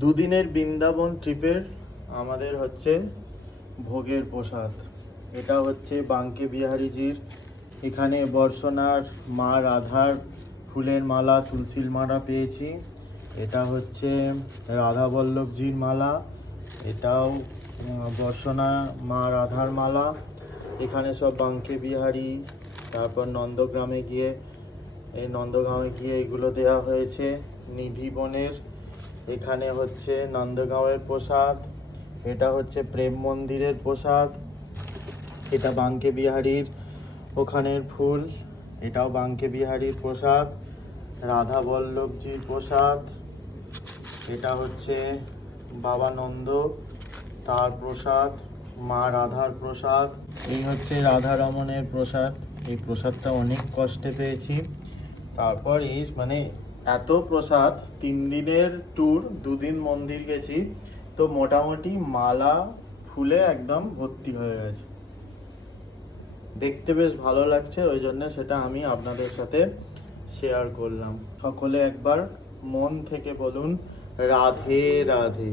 দুদিনের বৃন্দাবন ট্রিপের আমাদের হচ্ছে ভোগের প্রসাদ। এটা হচ্ছে বাঙ্কে বিহারীজির, এখানে বর্ষনার মা রাধার ফুলের মালা, তুলসীর মালা পেয়েছি। এটা হচ্ছে রাধা বল্লভজির মালা, এটাও বর্ষনা মা রাধার মালা। এখানে সব বাঙ্কে বিহারী, তারপর নন্দগ্রামে গিয়ে এগুলো দেওয়া হয়েছে। নিধি বনের এখানে হচ্ছে নন্দগাঁওয়ের প্রসাদ, এটা হচ্ছে প্রেম মন্দিরের প্রসাদ, এটা বাঙ্কে বিহারীর ওখানের ফুল, এটাও বাঙ্কে বিহারীর প্রসাদ। রাধা বল্লভজির প্রসাদ, এটা হচ্ছে বাবা নন্দ তার প্রসাদ, মা রাধার প্রসাদ। এই হচ্ছে রাধা রমণের প্রসাদ, এই প্রসাদটা অনেক কষ্টে পেয়েছি। তারপর এই এত প্রসাদ, 3 দিনের ট্যুর, 2 দিন মন্দির গেছি, তো মোটামুটি মালা ফুলে একদম ভর্তি হয়ে গেছে। দেখতে বেশ ভালো লাগছে, ওই জন্য সেটা আমি আপনাদের সাথে শেয়ার করলাম। সকলে একবার মন থেকে বলুন রাধে রাধে।